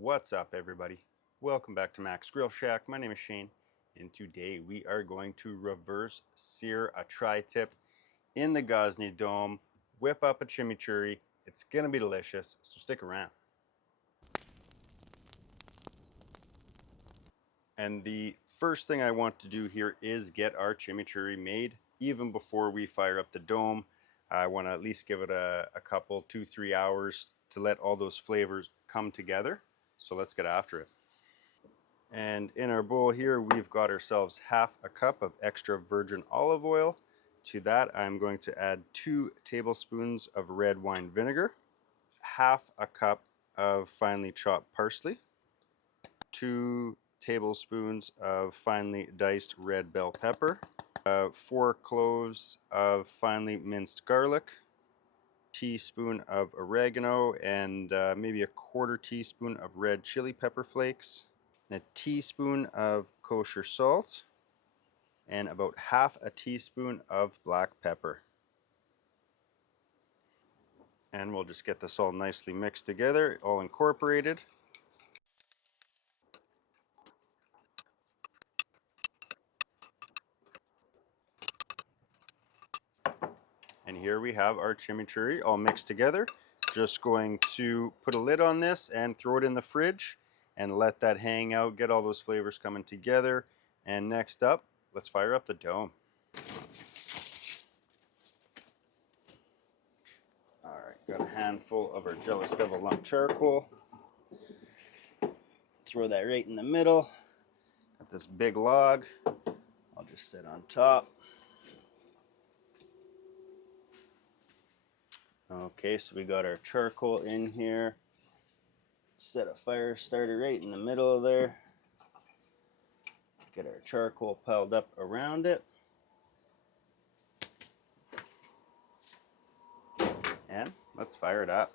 What's up, everybody? Welcome back to Mac's Grill Shack. My name is Shane, and today we are going to reverse sear a tri-tip in the Gozney Dome, whip up a chimichurri. It's gonna be delicious, so stick around. And the first thing I want to do here is get our chimichurri made. Even before we fire up the dome, I want to at least give it a couple, 2-3 hours to let all those flavors come together. So let's get after it. And in our bowl here, we've got ourselves half a cup of extra virgin olive oil. To that, I'm going to add 2 tablespoons of red wine vinegar, half a cup of finely chopped parsley, 2 tablespoons of finely diced red bell pepper, 4 cloves of finely minced garlic, teaspoon of oregano, and maybe a 1/4 teaspoon of red chili pepper flakes, and a teaspoon of kosher salt, and about half a teaspoon of black pepper. And we'll just get this all nicely mixed together, all incorporated. And here we have our chimichurri all mixed together. Just going to put a lid on this and throw it in the fridge and let that hang out, get all those flavors coming together. And next up, let's fire up the dome. All right, got a handful of our Jealous Devil lump charcoal. Throw that right in the middle. Got this big log. I'll just sit on top. Okay, so we got our charcoal in here. Set a fire starter right in the middle of there. Get our charcoal piled up around it. And let's fire it up.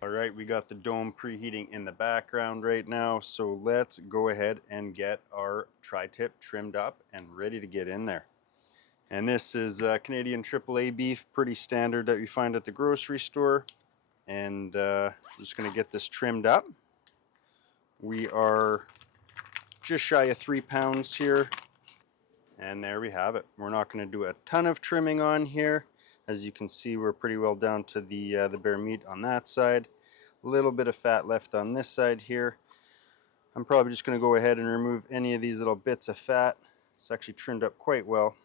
All right, we got the dome preheating in the background right now, so let's go ahead and get our tri-tip trimmed up and ready to get in there. And this is Canadian AAA beef, pretty standard that you find at the grocery store. And I'm just going to get this trimmed up. We are just shy of 3 pounds here. And there we have it. We're not going to do a ton of trimming on here. As you can see, we're pretty well down to the bare meat on that side. A little bit of fat left on this side here. I'm probably just going to go ahead and remove any of these little bits of fat. It's actually trimmed up quite well.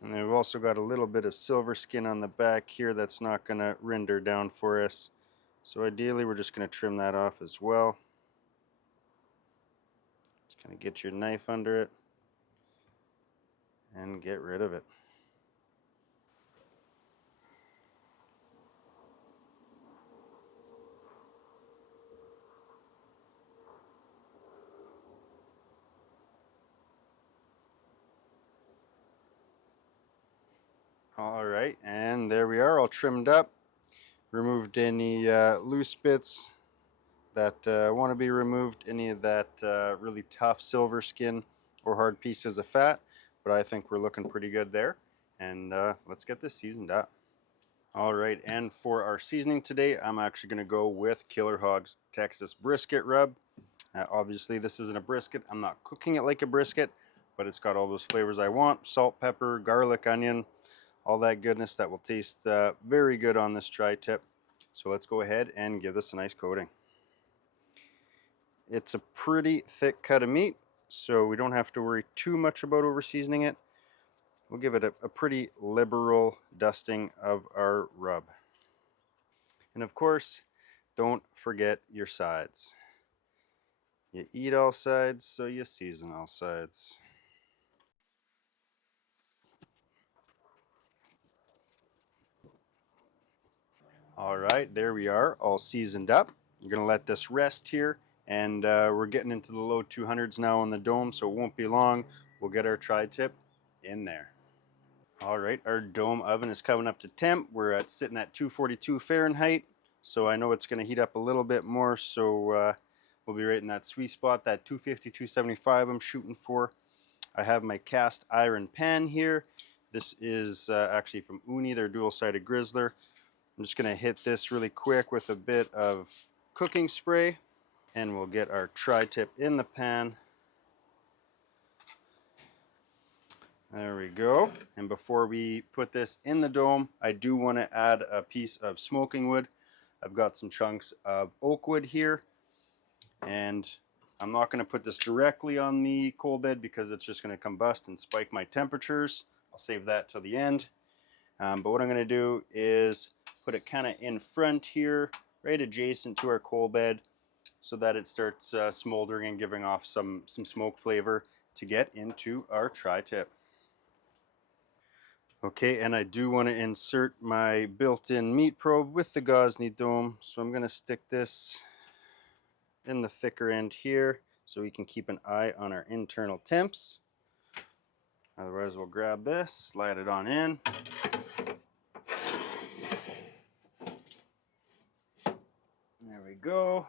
And then we've also got a little bit of silver skin on the back here that's not going to render down for us. So ideally we're just going to trim that off as well. Just kind of get your knife under it and get rid of it. All right, and there we are, all trimmed up. Removed any loose bits that want to be removed, any of that really tough silver skin or hard pieces of fat, but I think we're looking pretty good there. And let's get this seasoned up. All right, and for our seasoning today, I'm actually going to go with Killer Hogs Texas Brisket Rub. Obviously, this isn't a brisket. I'm not cooking it like a brisket, but it's got all those flavors I want: salt, pepper, garlic, onion, all that goodness that will taste very good on this tri-tip. So let's go ahead and give this a nice coating. It's a pretty thick cut of meat, so we don't have to worry too much about over seasoning it. We'll give it a pretty liberal dusting of our rub. And of course, don't forget your sides. You eat all sides, so you season all sides. All right, there we are, all seasoned up. You're going to let this rest here and we're getting into the low 200s now on the dome, so it won't be long. We'll get our tri-tip in there. All right, our dome oven is coming up to temp. We're sitting at 242 Fahrenheit, so I know it's going to heat up a little bit more, so we'll be right in that sweet spot, that 250, 275 I'm shooting for. I have my cast iron pan here. This is actually from Uni, their dual-sided grizzler. I'm just going to hit this really quick with a bit of cooking spray, and we'll get our tri-tip in the pan. There we go. And before we put this in the dome, I do want to add a piece of smoking wood. I've got some chunks of oak wood here, and I'm not going to put this directly on the coal bed because it's just going to combust and spike my temperatures. I'll save that till the end. But what I'm going to do is put it kind of in front here, right adjacent to our coal bed, so that it starts smoldering and giving off some smoke flavor to get into our tri-tip. Okay, and I do want to insert my built-in meat probe with the Gozney Dome, so I'm going to stick this in the thicker end here so we can keep an eye on our internal temps. Otherwise we'll grab this, slide it on in. There we go.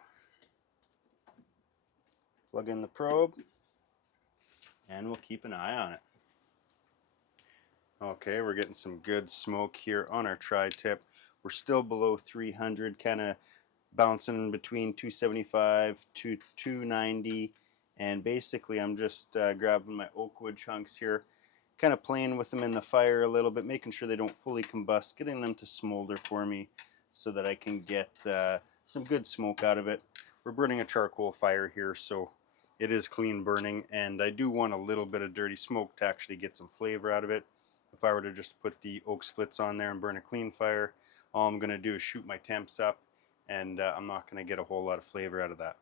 Plug in the probe, and we'll keep an eye on it. Okay, we're getting some good smoke here on our tri-tip. We're still below 300, kind of bouncing between 275 to 290, and basically I'm just grabbing my oak wood chunks here, kind of playing with them in the fire a little bit, making sure they don't fully combust, getting them to smolder for me so that I can get some good smoke out of it. We're burning a charcoal fire here, so it is clean burning, and I do want a little bit of dirty smoke to actually get some flavor out of it. If I were to just put the oak splits on there and burn a clean fire, all I'm going to do is shoot my temps up, and I'm not going to get a whole lot of flavor out of that.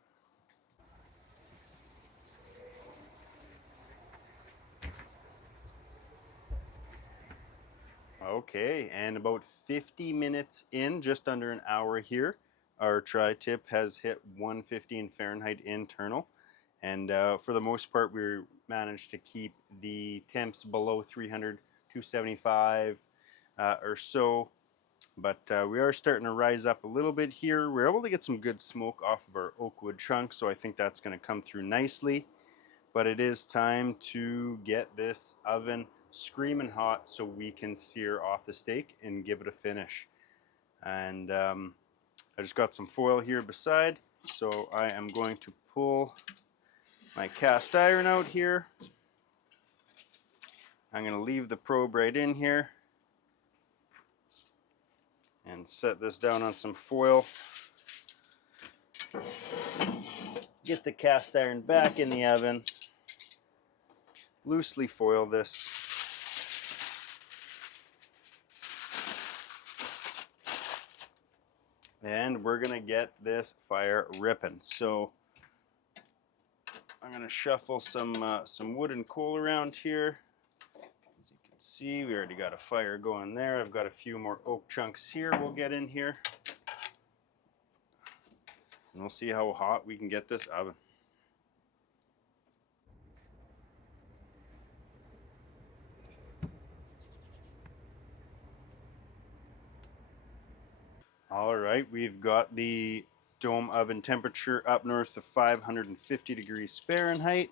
Okay, and about 50 minutes in, just under an hour here, our tri-tip has hit 115 Fahrenheit internal, and for the most part we managed to keep the temps below 300, 275 or so, but we are starting to rise up a little bit here. We're able to get some good smoke off of our oak wood chunks, so I think that's going to come through nicely. But it is time to get this oven screaming hot so we can sear off the steak and give it a finish. And I just got some foil here beside, so I am going to pull my cast iron out here. I'm going to leave the probe right in here and set this down on some foil. Get the cast iron back in the oven. Loosely foil this. And we're going to get this fire ripping. So I'm going to shuffle some wood and coal around here. As you can see, we already got a fire going there. I've got a few more oak chunks here we'll get in here. And we'll see how hot we can get this oven. All right, we've got the dome oven temperature up north of 550 degrees Fahrenheit.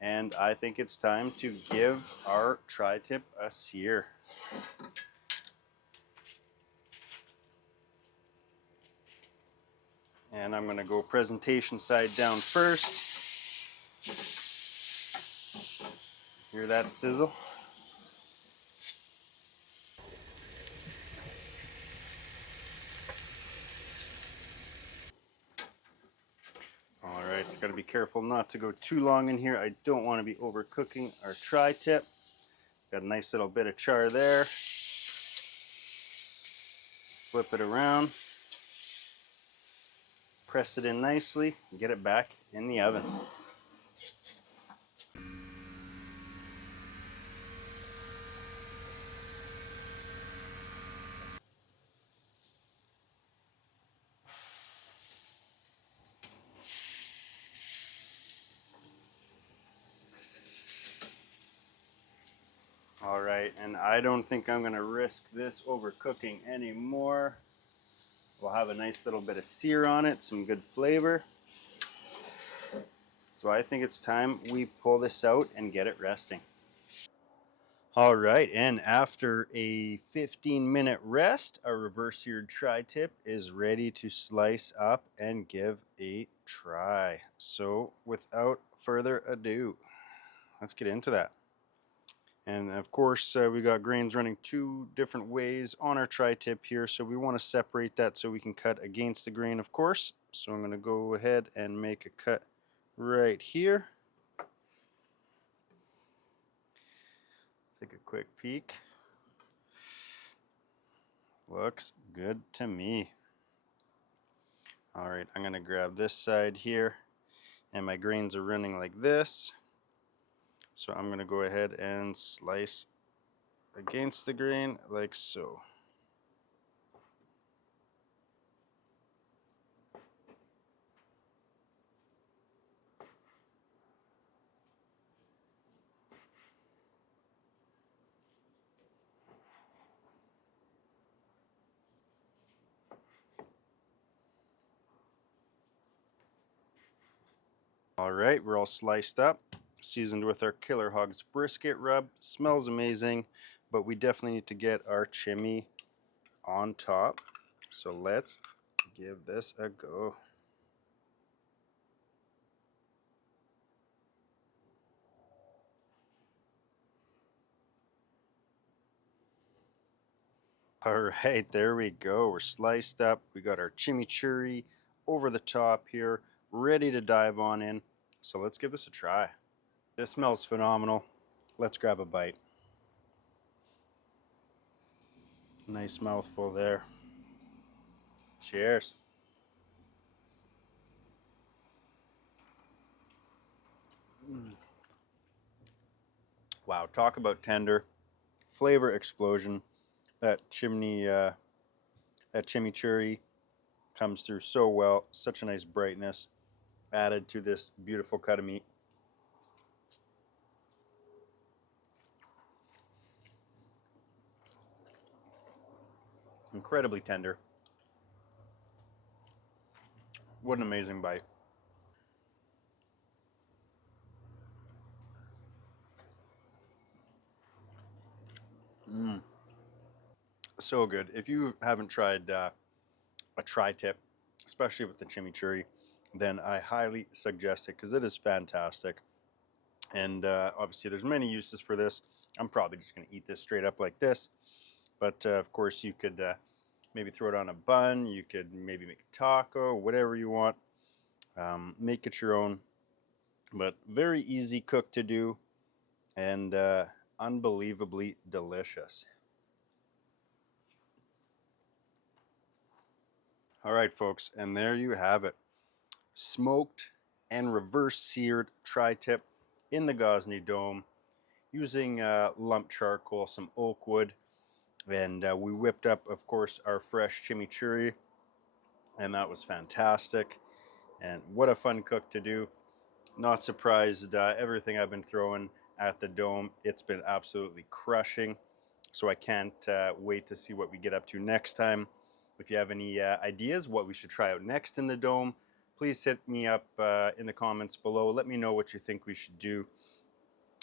And I think it's time to give our tri-tip a sear. And I'm going to go presentation side down first. Hear that sizzle? All right, got to be careful not to go too long in here. I don't want to be overcooking our tri-tip. Got a nice little bit of char there. Flip it around. Press it in nicely and get it back in the oven. right, and I don't think I'm gonna risk this overcooking anymore. We'll have a nice little bit of sear on it, some good flavor. So I think it's time we pull this out and get it resting. All right, and after a 15-minute rest, our reverse seared tri-tip is ready to slice up and give a try. So without further ado, let's get into that. And of course, we got grains running two different ways on our tri-tip here, so we want to separate that so we can cut against the grain, of course. So I'm going to go ahead and make a cut right here. Take a quick peek. Looks good to me. All right, I'm going to grab this side here, and my grains are running like this. So I'm going to go ahead and slice against the grain like so. All right, we're all sliced up, seasoned with our Killer Hogs Brisket Rub. Smells amazing, but we definitely need to get our chimney on top. So let's give this a go. All right, there we go. We're sliced up. We got our chimichurri over the top here, ready to dive on in. So let's give this a try. This smells phenomenal. Let's grab a bite. Nice mouthful there. Cheers. Wow, talk about tender. Flavor explosion. That chimichurri comes through so well. Such a nice brightness added to this beautiful cut of meat. Incredibly tender. What an amazing bite. So good. If you haven't tried a tri-tip, especially with the chimichurri, then I highly suggest it because it is fantastic. And obviously there's many uses for this. I'm probably just going to eat this straight up like this. But of course you could maybe throw it on a bun. You could maybe make a taco, whatever you want. Make it your own. But very easy cook to do and unbelievably delicious. All right, folks, and there you have it. Smoked and reverse seared tri-tip in the Gozney Dome using lump charcoal, some oak wood, and we whipped up, of course, our fresh chimichurri, and that was fantastic. And what a fun cook to do. Not surprised, everything I've been throwing at the Dome, it's been absolutely crushing. So I can't wait to see what we get up to next time. If you have any ideas what we should try out next in the Dome, please hit me up in the comments below. Let me know what you think we should do.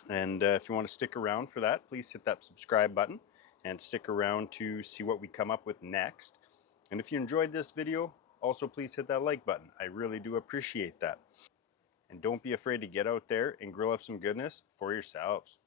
And if you want to stick around for that, please hit that subscribe button and stick around to see what we come up with next. And if you enjoyed this video, also please hit that like button. I really do appreciate that. And don't be afraid to get out there and grill up some goodness for yourselves.